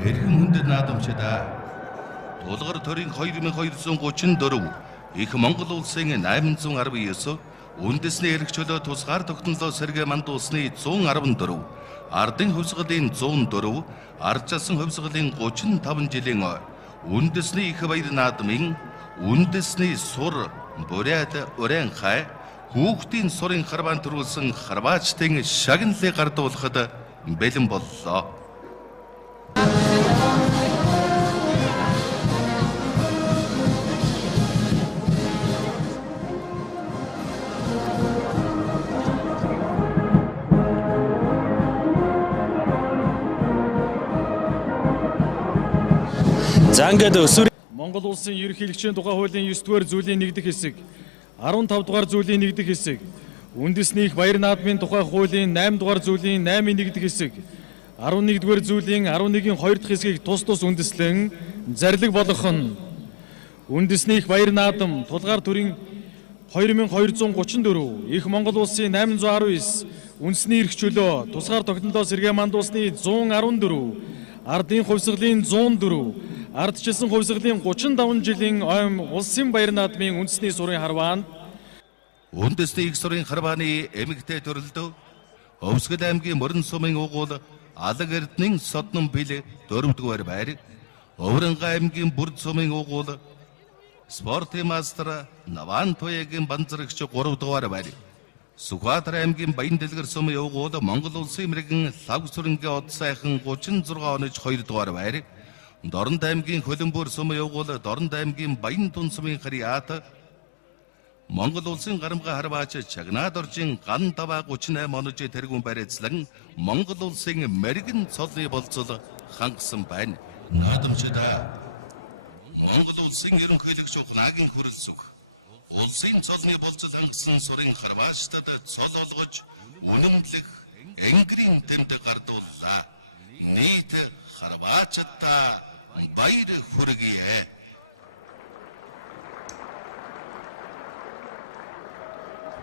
Эрхэм хүндэт наадамчдаа Тулгар төрийн 2234 их Монгол улсын 819 үндэсний эрх чөлөө тусгаар тогтнолоо сэргээ манд улсны 114 ардын хувьсгалын 104 ардчилсан хувьсгалын 35 жилийн үндэсний их баяр наадмын үндэсний сур бурят уран хай хүүхдийн сурын харваан төрүүлсэн харваачдын шагналыг гардуулахад бэлэн боллоо. За ингээд өсвөр Монгол улсын ерөнхийлөгчийн тухай хуулийн 9-р зүйлийн 1-р хэсэг, 15-р зүйлийн 1-р хэсэг, үндэсний их баяр наадмын тухай хуулийн 8-р зүйлийн 8-ын 1-р хэсэг, 11-р зүйлийн 11-ийн 2-р хэсгийг тус үндэслэн зарлиг болгох нь үндэсний их баяр наадам тулгаар төрийн 2234 их Монгол улсын 819 үндэсний эрх чөлөө тусгаар тогтнолоо сэргээ манд улсны 114 ардын хувьсгалын 104 ардчилсан хувьсгалын 35 жилийн ойм улсын баяр наадмын үндэсний сурын харваанд үндэсний их сурын харвааны эмэгтэй төрөлдөө Өвсгөл аймгийн Морин сумын угуул Алаг эрдэнийн Содном бил 4-р байр, Өврөнгө аймгийн Бүрд сумын угуул Спортын мастер Наван Туягийн банзрагч 3-р байр, Сүхбаатар аймгийн Баян дэлгэр сумын угуул Монгол улсын мэрэгэн лав сүрэнгийн од сайхан 36 онож 2-р байр, Дорнод аймгийн Хөлбөмбөр сумын угуул Дорнод аймгийн Баян тун сумын харьяат Монгол улсын гарамга харваач Чагнаад оржин ган даваа 38 онож тэргүүн барьцлан Монгол улсын мэрэгэн цолны болцол хангасан байна. Наадамчдаа Монгол улсын ерөнхийлөгч Ухнаагийн хүрэлцэг улсын цолны болцол хангасан сурын харваачдад цол олгож үнэмлэх энгэрийн тэмдэг гардууллаа. Нийт харваачдаа баяр хүргэе.